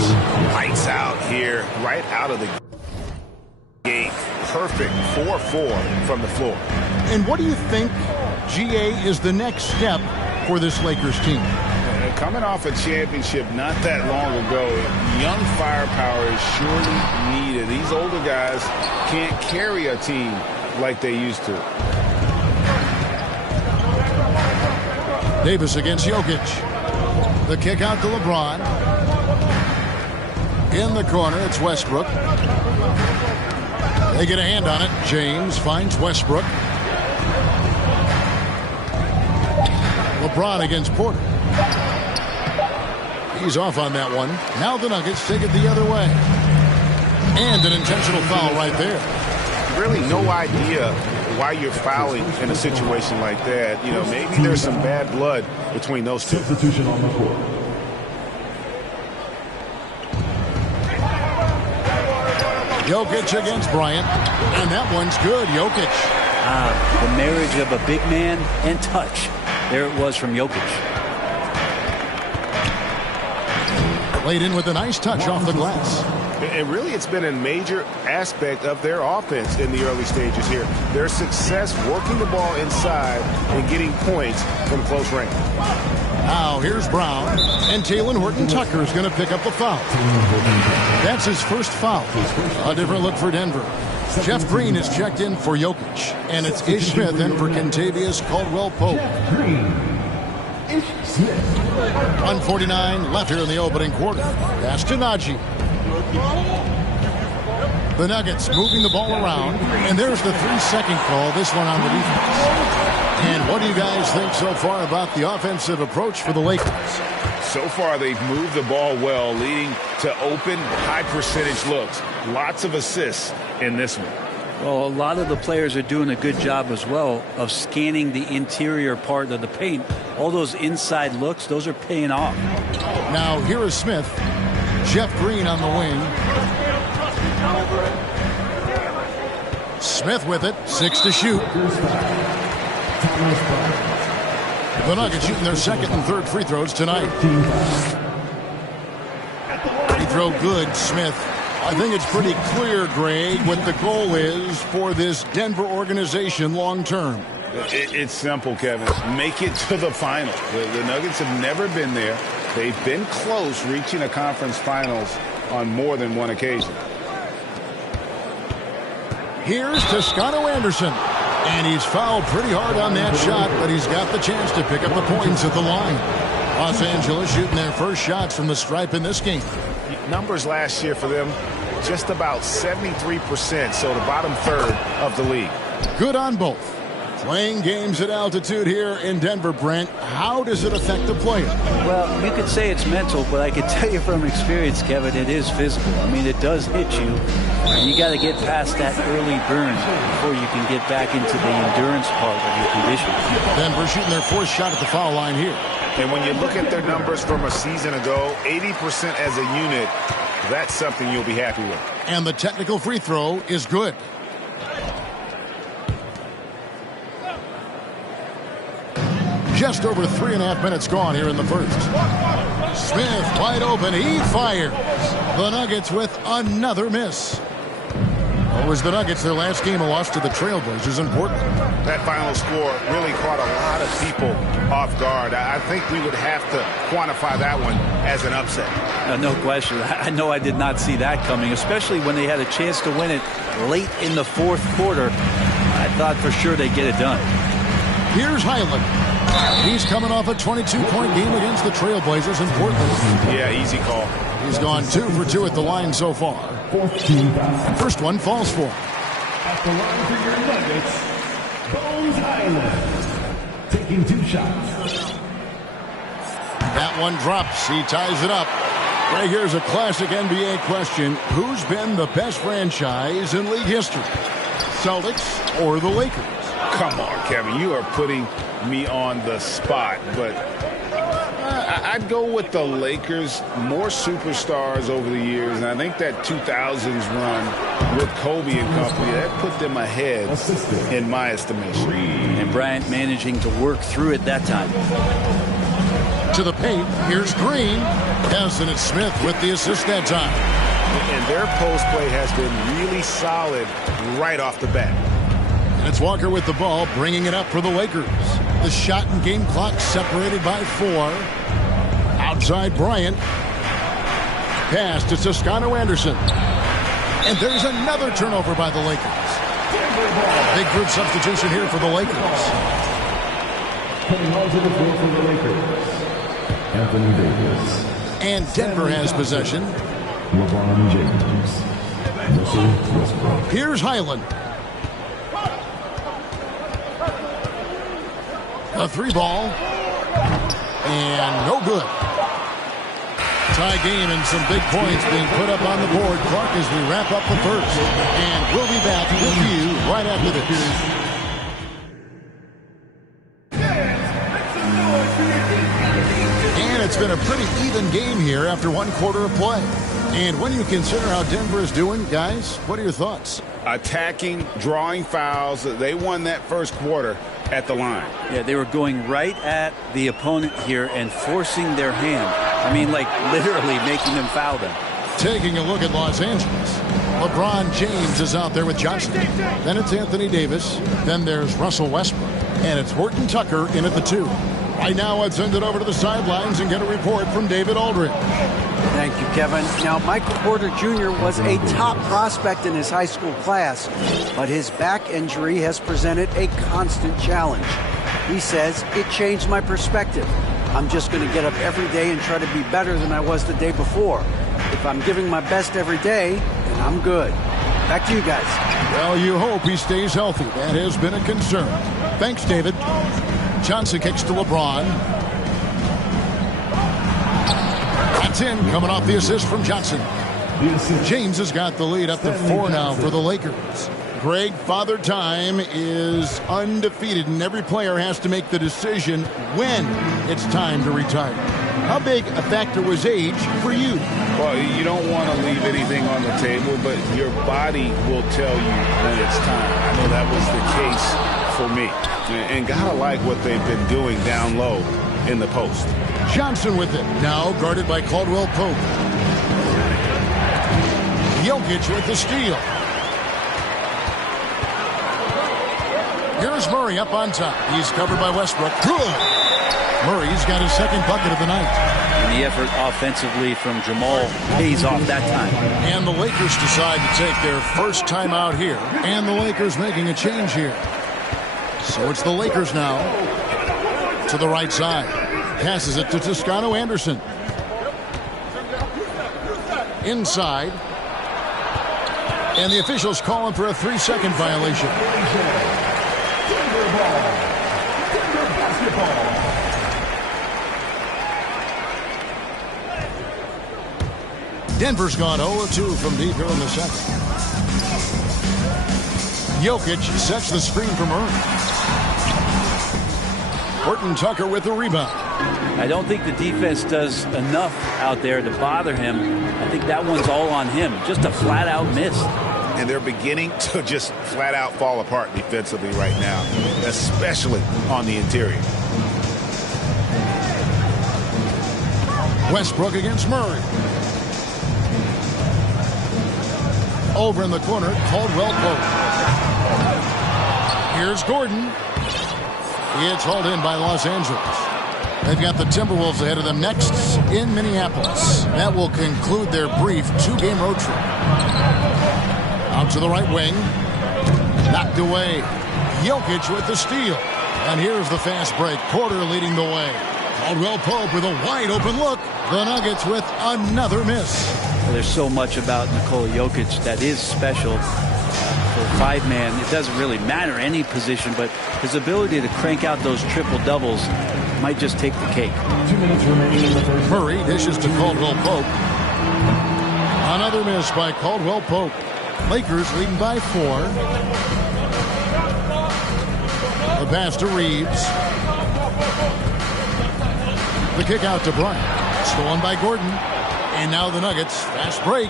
Lights out here, right out of the gate. Perfect 4-4 from the floor. And what do you think, GA, is the next step for this Lakers team? Coming off a championship not that long ago, young firepower is surely needed. These older guys can't carry a team like they used to. Davis against Jokic. The kick out to LeBron. In the corner, it's Westbrook. They get a hand on it. James finds Westbrook. LeBron against Porter. He's off on that one. Now the Nuggets take it the other way. And an intentional foul right there. Really no idea why you're fouling in a situation like that. You know, maybe there's some bad blood between those two. Substitution on the court. Jokic against Bryant. And that one's good. Jokic. The marriage of a big man and touch. There it was from Jokic. Played in with a nice touch off the glass. And really, it's been a major aspect of their offense in the early stages here. Their success working the ball inside and getting points from close range. Now here's Brown. And Talen Horton-Tucker is going to pick up the foul. That's his first foul. A different look for Denver. Jeff Green is checked in for Jokic. And it's Ish Smith in for Kentavious Caldwell-Pope. 1:49 left here in the opening quarter. Pass to Najee. The Nuggets moving the ball around. And there's the 3-second call. This one on the defense. And what do you guys think so far about the offensive approach for the Lakers? So far, they've moved the ball well, leading to open, high-percentage looks. Lots of assists in this one. Well, a lot of the players are doing a good job as well of scanning the interior part of the paint. All those inside looks, those are paying off. Now, here is Smith. Jeff Green on the wing. Smith with it. 6 to shoot. The Nuggets shooting their second and third free throws tonight. Free throw good, Smith. I think it's pretty clear, Greg, what the goal is for this Denver organization long term. It's simple, Kevin. Make it to the final. The Nuggets have never been there. They've been close reaching a conference finals on more than one occasion. Here's Toscano Anderson. And he's fouled pretty hard on that shot, but he's got the chance to pick up the points at the line. Los Angeles shooting their first shots from the stripe in this game. Numbers last year for them, just about 73%, so the bottom third of the league. Good on both. Playing games at altitude here in Denver, Brent, how does it affect the player? Well, you could say it's mental, but I can tell you from experience, Kevin, it is physical. I mean, it does hit you. You got to get past that early burn before you can get back into the endurance part of your condition. Denver shooting their fourth shot at the foul line here. And when you look at their numbers from a season ago, 80% as a unit, that's something you'll be happy with. And the technical free throw is good. Just over 3.5 minutes gone here in the first. Smith wide open. He fires. The Nuggets with another miss. It was the Nuggets, their last game, a loss to the Trailblazers in Portland. That final score really caught a lot of people off guard. I think we would have to quantify that one as an upset. No question. I know I did not see that coming, especially when they had a chance to win it late in the fourth quarter. I thought for sure they'd get it done. Here's Highland. He's coming off a 22-point game against the Trailblazers in Portland. Yeah, easy call. He's gone 2 for 2 at the line so far. First one falls for him. At the line for your Nuggets, Bones Highland, taking 2 shots. That one drops. He ties it up. Right here's a classic NBA question. Who's been the best franchise in league history? Celtics or the Lakers? Come on, Kevin. You are putting me on the spot, but I'd go with the Lakers. More superstars over the years, and I think that 2000s run with Kobe and company, that put them ahead in my estimation. And Bryant managing to work through it that time. To the paint, here's Green. Yes, and it's Smith with the assist that time. And their post play has been really solid right off the bat. And it's Walker with the ball, bringing it up for the Lakers. The shot and game clock separated by 4. Outside Bryant. Pass to Toscano Anderson. And there's another turnover by the Lakers. Big group substitution here for the Lakers. Coming onto the floor for the Lakers, Anthony Davis. And Denver has possession. LeBron James. Here's Highland. A 3-ball. And no good. Tie game and some big points being put up on the board. Clark, as we wrap up the first. And we'll be back with you right after this. And it's been a pretty even game here after 1 quarter of play. And when you consider how Denver is doing, guys, what are your thoughts? Attacking, drawing fouls. They won that first quarter at the line. Yeah, they were going right at the opponent here and forcing their hand. I mean, like literally making them foul them. Taking a look at Los Angeles. LeBron James is out there with Johnson. Then it's Anthony Davis. Then there's Russell Westbrook. And it's Horton Tucker in at the 2. Right now, I'd send it over to the sidelines and get a report from David Aldridge. Thank you, Kevin. Now, Michael Porter Jr. was a top prospect in his high school class, but his back injury has presented a constant challenge. He says, it changed my perspective. I'm just going to get up every day and try to be better than I was the day before. If I'm giving my best every day, then I'm good. Back to you guys. Well, you hope he stays healthy. That has been a concern. Thanks, David. Johnson kicks to LeBron. That's in, coming off the assist from Johnson. James has got the lead up to 4 now for the Lakers. Greg, Father Time is undefeated, and every player has to make the decision when it's time to retire. How big a factor was age for you? Well, you don't want to leave anything on the table, but your body will tell you when it's time. I know that was the case for me. And gotta like what they've been doing down low in the post. Johnson with it. Now guarded by Caldwell Pope. Jokic with the steal. Here's Murray up on top. He's covered by Westbrook. Good. Murray's got his second bucket of the night. And the effort offensively from Jamal pays off that time. And the Lakers decide to take their first time out here. And the Lakers making a change here. So it's the Lakers now to the right side. Passes it to Toscano Anderson. Inside. And the officials calling for a 3-second violation. Denver's gone 0-2 from deep here in the second. Jokic sets the screen for Murray. Horton Tucker with the rebound. I don't think the defense does enough out there to bother him. I think that one's all on him. Just a flat-out miss. And they're beginning to just flat-out fall apart defensively right now, especially on the interior. Westbrook against Murray. Over in the corner, Caldwell Pope. Here's Gordon. It's hauled in by Los Angeles. They've got the Timberwolves ahead of them next in Minneapolis. That will conclude their brief 2-game road trip. Out to the right wing. Knocked away. Jokic with the steal. And here's the fast break. Porter leading the way. Caldwell Pope with a wide open look. The Nuggets with another miss. Well, there's so much about Nikola Jokic that is special. For 5-man, it doesn't really matter any position, but his ability to crank out those triple-doubles might just take the cake. 2 minutes remaining in the first. Murray dishes to Caldwell Pope. Another miss by Caldwell Pope. Lakers leading by 4. The pass to Reeves. The kick out to Bryant. Stolen by Gordon. And now the Nuggets. Fast break.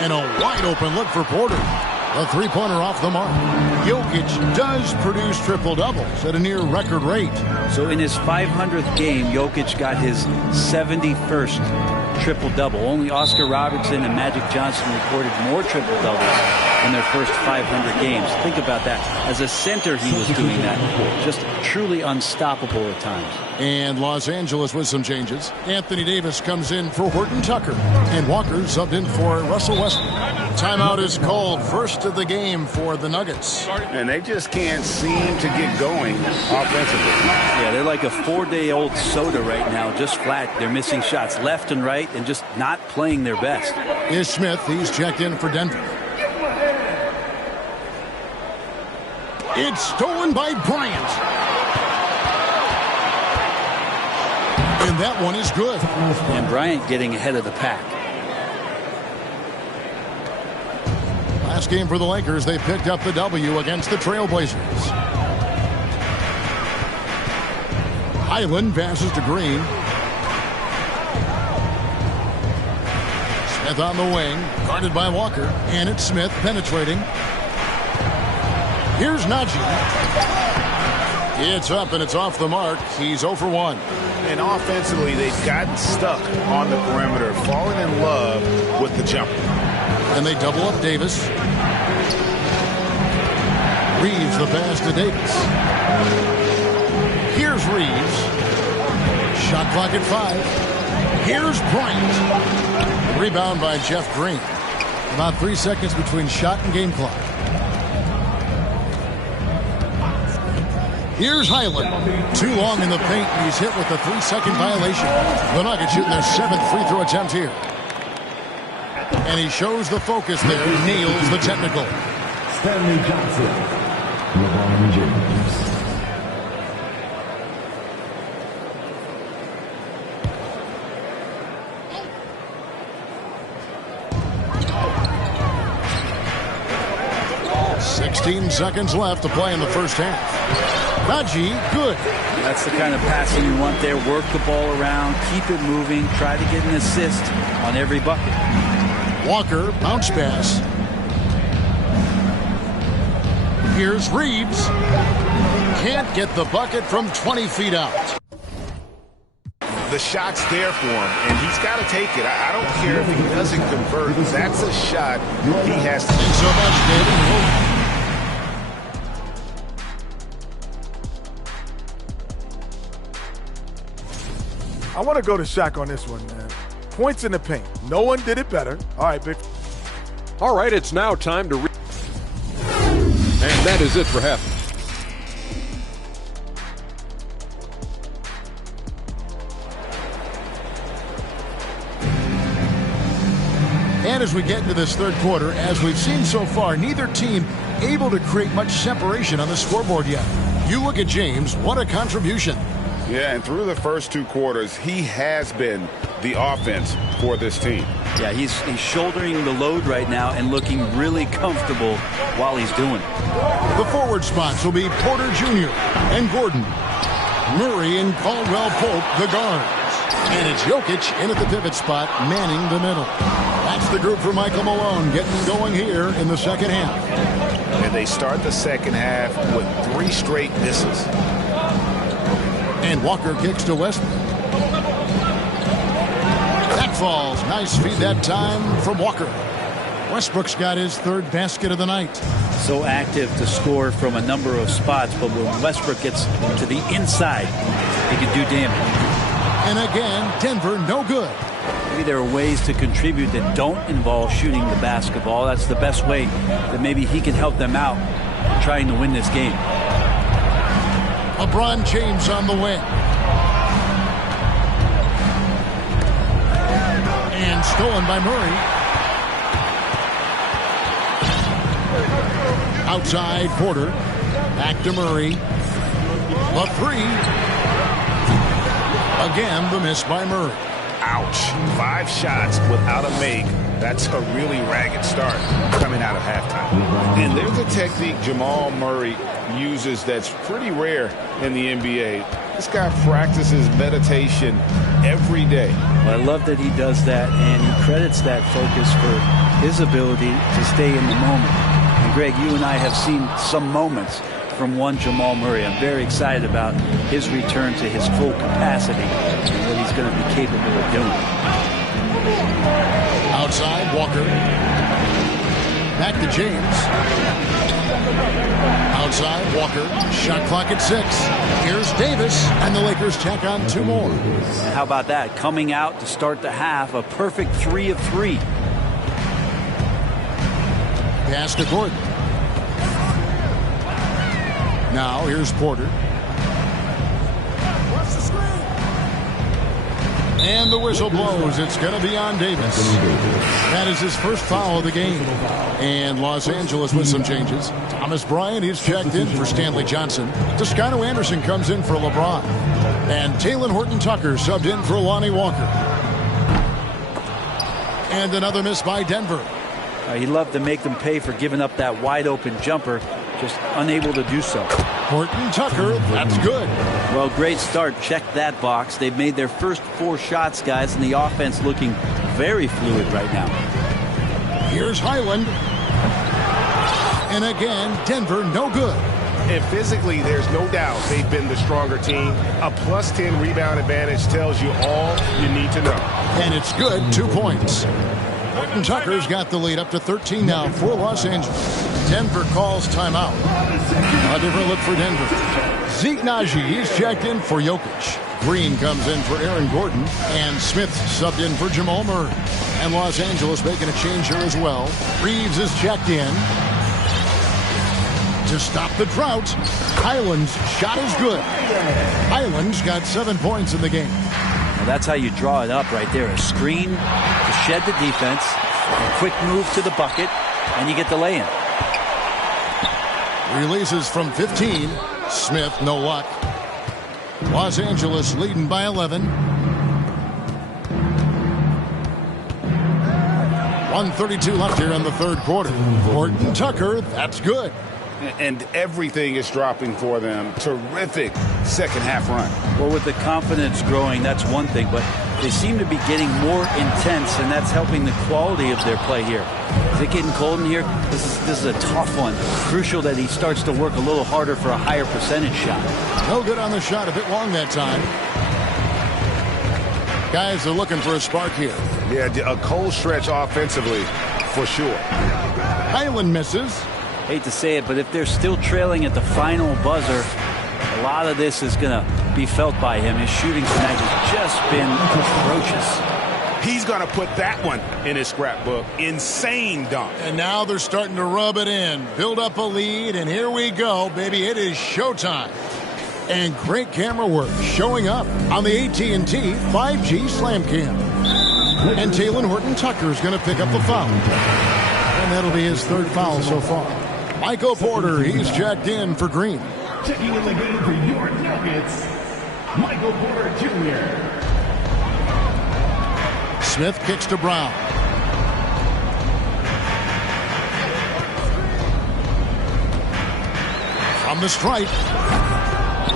And a wide open look for Porter. A 3-pointer off the mark. Jokic does produce triple-doubles at a near record rate. So in his 500th game, Jokic got his 71st triple-double. Only Oscar Robertson and Magic Johnson recorded more triple-doubles in their first 500 games. Think about that. As a center, he was doing that. Just truly unstoppable at times. And Los Angeles with some changes. Anthony Davis comes in for Horton Tucker. And Walker subbed in for Russell Westbrook. timeout is called. First of the game for the Nuggets. And they just can't seem to get going offensively. Yeah, they're like a 4-day-old soda right now, just flat. They're missing shots left and right and just not playing their best. Is Smith. He's checked in for Denver. It's stolen by Bryant. And that one is good. And Bryant getting ahead of the pack. Last game for the Lakers, they picked up the W against the Trailblazers. Highland passes to Green. Smith on the wing, guarded by Walker. And it's Smith penetrating. Here's Najee. It's up and it's off the mark. He's 0 for 1. And offensively, they've gotten stuck on the perimeter, falling in love with the jumper. And they double up Davis. Reeves the pass to Davis. Here's Reeves. Shot clock at 5. Here's Bryant. Rebound by Jeff Green. About 3 seconds between shot and game clock. Here's Highland. Too long in the paint, and he's hit with a 3-second violation. The Nuggets shooting their 7th free throw attempt here. And he shows the focus there. Nails the technical. Stanley Johnson. LeBron James. Seconds left to play in the first half. Najee, good. That's the kind of passing you want there. Work the ball around, keep it moving, try to get an assist on every bucket. Walker, bounce pass. Here's Reeves. Can't get the bucket from 20 feet out. The shot's there for him, and he's got to take it. I don't care if he doesn't convert. That's a shot he has to. Thanks so much, David. I want to go to Shaq on this one, man. Points in the paint. No one did it better. All right, big. All right, it's now time to and that is it for half. And as we get into this third quarter, as we've seen so far, neither team able to create much separation on the scoreboard yet. You look at James, what a contribution. Yeah, and through the first 2 quarters, he has been the offense for this team. Yeah, he's shouldering the load right now and looking really comfortable while he's doing it. The forward spots will be Porter Jr. and Gordon. Murray and Caldwell Pope, the guards. And it's Jokic in at the pivot spot, manning the middle. That's the group for Michael Malone getting going here in the second half. And they start the second half with 3 straight misses. And Walker kicks to Westbrook. That falls. Nice feed that time from Walker. Westbrook's got his 3rd basket of the night. So active to score from a number of spots, but when Westbrook gets to the inside, he can do damage. And again, Denver no good. Maybe there are ways to contribute that don't involve shooting the basketball. That's the best way that maybe he can help them out in trying to win this game. LeBron James on the wing. And stolen by Murray. Outside Porter. Back to Murray. The 3. Again, the miss by Murray. Ouch. 5 shots without a make. That's a really ragged start coming out of halftime. And there's a technique Jamal Murray uses that's pretty rare in the NBA. This guy practices meditation every day. Well, I love that he does that, and he credits that focus for his ability to stay in the moment. And Greg, you and I have seen some moments from one Jamal Murray. I'm very excited about his return to his full capacity and what he's going to be capable of doing. Outside, Walker. Back to James. Outside, Walker. Shot clock at 6. Here's Davis, and the Lakers tack on 2 more. How about that? Coming out to start the half, a perfect 3 of 3. Pass to Gordon. Now here's Porter. And the whistle blows. It's going to be on Davis. That is his first foul of the game. And Los Angeles with some changes. Thomas Bryant, he's checked in for Stanley Johnson. Toscano Anderson comes in for LeBron. And Talen Horton-Tucker subbed in for Lonnie Walker. And another miss by Denver. He loved to make them pay for giving up that wide-open jumper. Just unable to do so. Horton-Tucker, that's good. Well, great start. Check that box. They've made their first 4 shots, guys, and the offense looking very fluid right now. Here's Highland. And again, Denver, no good. And physically, there's no doubt they've been the stronger team. A plus 10 rebound advantage tells you all you need to know. And it's good, 2 points. Horton-Tucker's got the lead up to 13 now for Los Angeles. Denver calls timeout. A different look for Denver. Zeke Naji, he's checked in for Jokic. Green comes in for Aaron Gordon. And Smith subbed in for Jamal Murray. And Los Angeles making a change here as well. Reeves is checked in. To stop the drought, Highland's shot is good. Highland's got 7 points in the game. Well, that's how you draw it up right there. A screen to shed the defense, a quick move to the bucket, and you get the lay-in. Releases from 15. Smith, no luck. Los Angeles leading by 11. 1:32 left here in the third quarter. Horton-Tucker, that's good. And everything is dropping for them. Terrific second half run. Well, with the confidence growing, that's one thing, but they seem to be getting more intense, and that's helping the quality of their play here. Is it getting cold in here? This is a tough one. Crucial that he starts to work a little harder for a higher percentage shot. No good on the shot, a bit long that time. Guys are looking for a spark here. Yeah, a cold stretch offensively, for sure. Highland misses. Hate to say it, but if they're still trailing at the final buzzer, a lot of this is going to be felt by him. His shooting tonight has just been atrocious. He's going to put that one in his scrapbook. Insane dunk. And now they're starting to rub it in. Build up a lead, and here we go, baby. It is showtime. And great camera work showing up on the AT&T 5G Slam Cam. And Talen Horton-Tucker is going to pick up the foul. And that'll be his third foul so far. Michael Porter, he's checked in for Green. Checking in the game for your Nuggets, Michael Porter Jr. Smith kicks to Brown. From the stripe.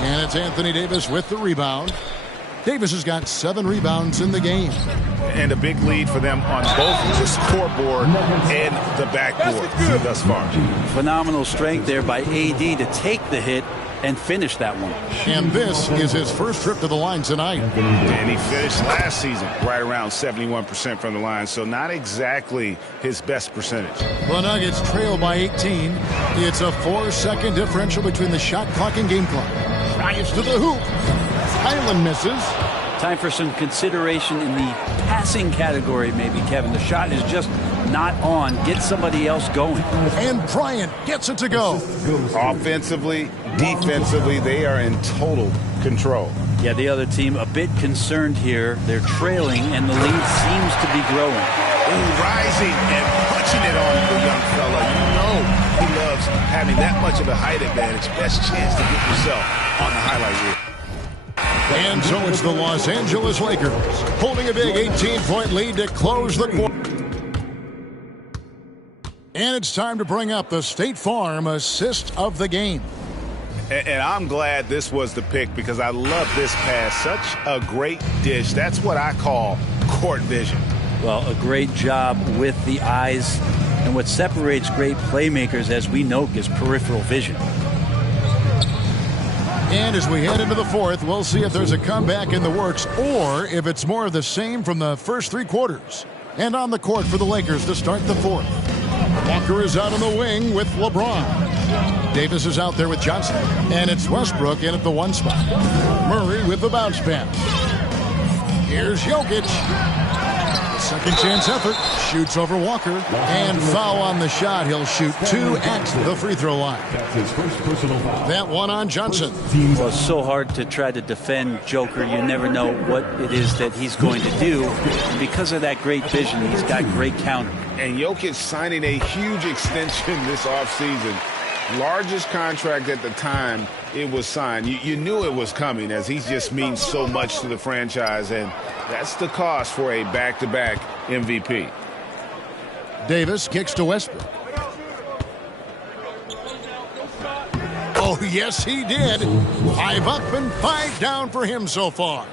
And it's Anthony Davis with the rebound. Davis has got 7 rebounds in the game. And a big lead for them on both the scoreboard and the backboard thus far. Phenomenal strength there by AD to take the hit and finish that one. And this is his first trip to the line tonight. And he finished last season right around 71% from the line, so not exactly his best percentage. The Nuggets trail by 18. It's a 4-second differential between the shot clock and game clock. Drives to the hoop. Highland misses. Time for some consideration in the passing category, maybe, Kevin. The shot is just not on. Get somebody else going. And Bryant gets it to go. Offensively, defensively, they are in total control. Yeah, the other team a bit concerned here. They're trailing, and the lead seems to be growing. Ooh, rising and punching it on the young fella. You know he loves having that much of a height advantage. Best chance to get yourself on the highlight reel. And so it's the Los Angeles Lakers holding a big 18-point lead to close the quarter. And it's time to bring up the State Farm assist of the game. And I'm glad this was the pick because I love this pass. Such a great dish. That's what I call court vision. Well, a great job with the eyes. And what separates great playmakers, as we know, is peripheral vision. And as we head into the fourth, we'll see if there's a comeback in the works or if it's more of the same from the first 3 quarters. And on the court for the Lakers to start the fourth. Walker is out on the wing with LeBron. Davis is out there with Johnson. And it's Westbrook in at the 1 spot. Murray with the bounce pass. Here's Jokic. Second chance effort. Shoots over Walker. And foul on the shot. He'll shoot 2 at the free throw line. That's his first personal foul. That one on Johnson. Well, it's so hard to try to defend Joker. You never know what it is that he's going to do. And because of that great vision, he's got great counter. And Jokic signing a huge extension this offseason. Largest contract at the time it was signed. You knew it was coming, as he just means so much to the franchise, and that's the cost for a back-to-back MVP. Davis kicks to Westbrook. Oh, yes, he did. 5 up and 5 down for him so far.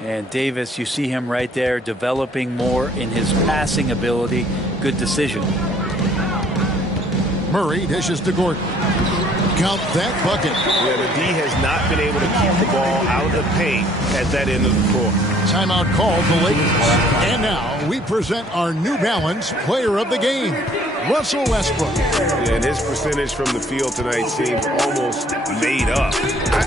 And Davis, you see him right there developing more in his passing ability. Good decision. Murray dishes to Gordon. Count that bucket. Yeah, the D has not been able to keep the ball out of the paint at that end of the floor. Timeout called the Lakers. And now we present our New Balance player of the game, Russell Westbrook. Yeah, and his percentage from the field tonight seemed almost made up.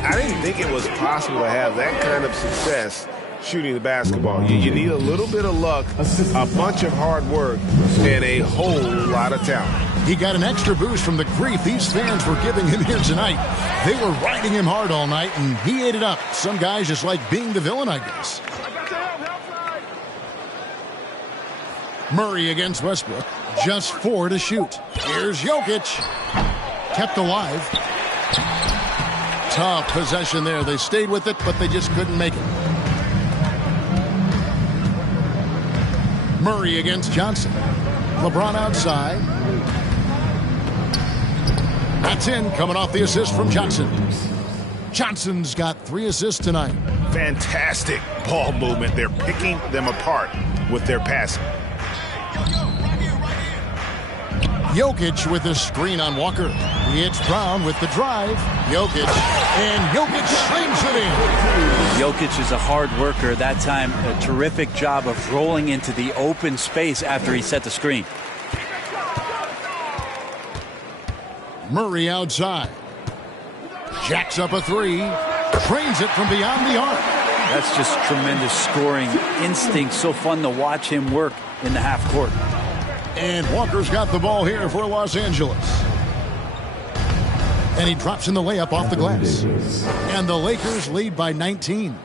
I didn't think it was possible to have that kind of success shooting the basketball. You need a little bit of luck, a bunch of hard work, and a whole lot of talent. He got an extra boost from the grief these fans were giving him here tonight. They were riding him hard all night, and he ate it up. Some guys just like being the villain, I guess. Murray against Westbrook. Just 4 to shoot. Here's Jokic. Kept alive. Tough possession there. They stayed with it, but they just couldn't make it. Murray against Johnson. LeBron outside. That's in, coming off the assist from Johnson. Johnson's got 3 assists tonight. Fantastic ball movement. They're picking them apart with their passing. Jokic with the screen on Walker. He hits Brown with the drive. Jokic, and Jokic slams it in. Jokic is a hard worker. That time, a terrific job of rolling into the open space after he set the screen. Murray outside. Jacks up a 3. Trains it from beyond the arc. That's just tremendous scoring instinct. So fun to watch him work in the half court. And Walker's got the ball here for Los Angeles. And he drops in the layup off the glass. And the Lakers lead by 19.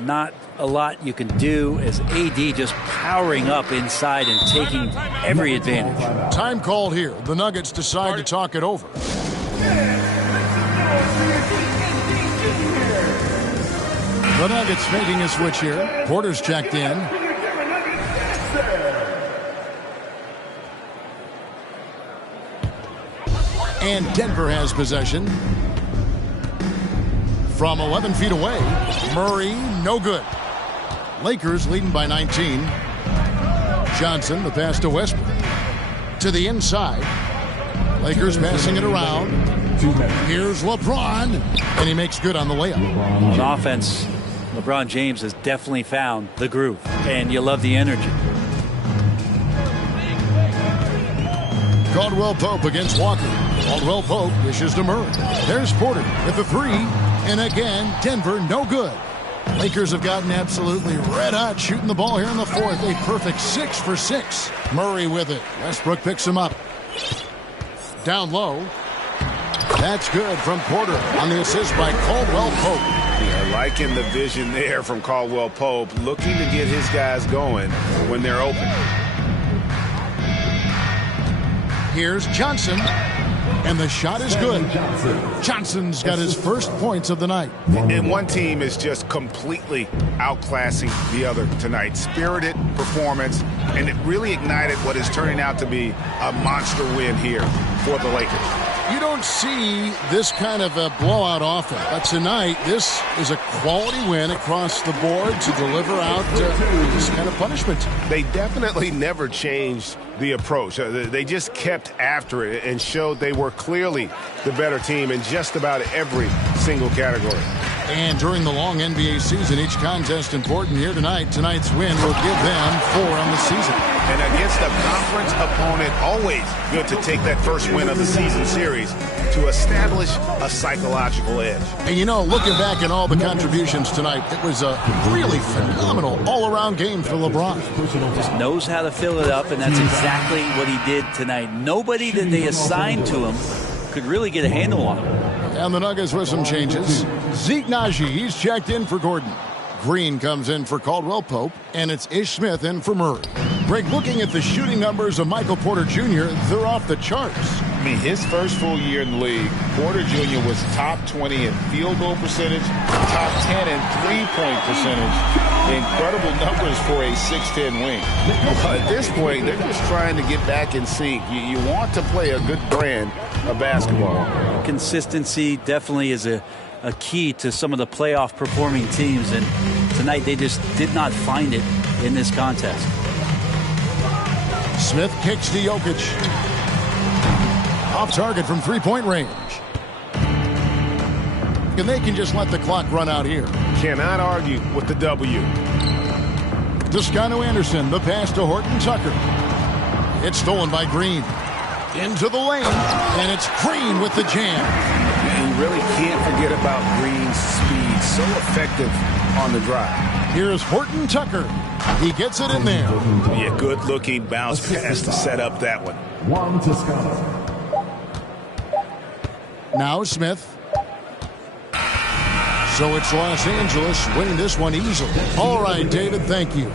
Not a lot you can do as AD just powering up inside and taking every advantage. Time called here. The Nuggets decide to talk it over. The Nuggets making a switch here. Porter's checked in. And Denver has possession. From 11 feet away, Murray, no good. Lakers leading by 19. Johnson, the pass to Westbrook. To the inside. Lakers passing it around. Here's LeBron, and he makes good on the layup. On offense, LeBron James has definitely found the groove, and you love the energy. Caldwell Pope against Walker. Caldwell Pope dishes to Murray. There's Porter with the 3. And again, Denver no good. Lakers have gotten absolutely red hot shooting the ball here in the 4th. A perfect 6 for 6. Murray with it. Westbrook picks him up. Down low. That's good from Porter on the assist by Caldwell Pope. Yeah, liking the vision there from Caldwell Pope. Looking to get his guys going when they're open. Here's Johnson. And the shot is good. Johnson's got his first points of the night. And one team is just completely outclassing the other tonight. Spirited performance, and it really ignited what is turning out to be a monster win here for the Lakers. You don't see this kind of a blowout often, but tonight this is a quality win across the board to deliver out this kind of punishment. They definitely never changed the approach. They just kept after it and showed they were clearly the better team in just about every single category. And during the long NBA season, each contest important here tonight. Tonight's win will give them 4 on the season. And against a conference opponent, always good to take that first win of the season series. to establish a psychological edge. And you know, looking back at all the contributions tonight, it was a really phenomenal all-around game for LeBron. Just knows how to fill it up, and that's exactly what he did tonight. Nobody that they assigned to him could really get a handle on him. And the Nuggets with some changes. Zeke Naji, he's checked in for Gordon. Green comes in for Caldwell Pope, and it's Ish Smith in for Murray. Greg, looking at the shooting numbers of Michael Porter Jr., they're off the charts. I mean, his first full year in the league, Porter Jr. was top 20 in field goal percentage, top 10 in three-point percentage. Incredible numbers for a 6'10 wing. Well, at this point, they're just trying to get back in sync. You want to play a good brand of basketball. Consistency definitely is a key to some of the playoff performing teams, and tonight they just did not find it in this contest. Smith kicks to Jokic. Off target from three-point range. And they can just let the clock run out here. Cannot argue with the W. Toscano Anderson, the pass to Horton Tucker. It's stolen by Green. Into the lane, and it's Green with the jam. You really can't forget about Green's speed. So effective on the drive. Here's Horton Tucker. He gets it in there. Yeah, good-looking bounce pass to set up that one. Juan Toscano. Now Smith. So it's Los Angeles winning this one easily. All right, David, thank you.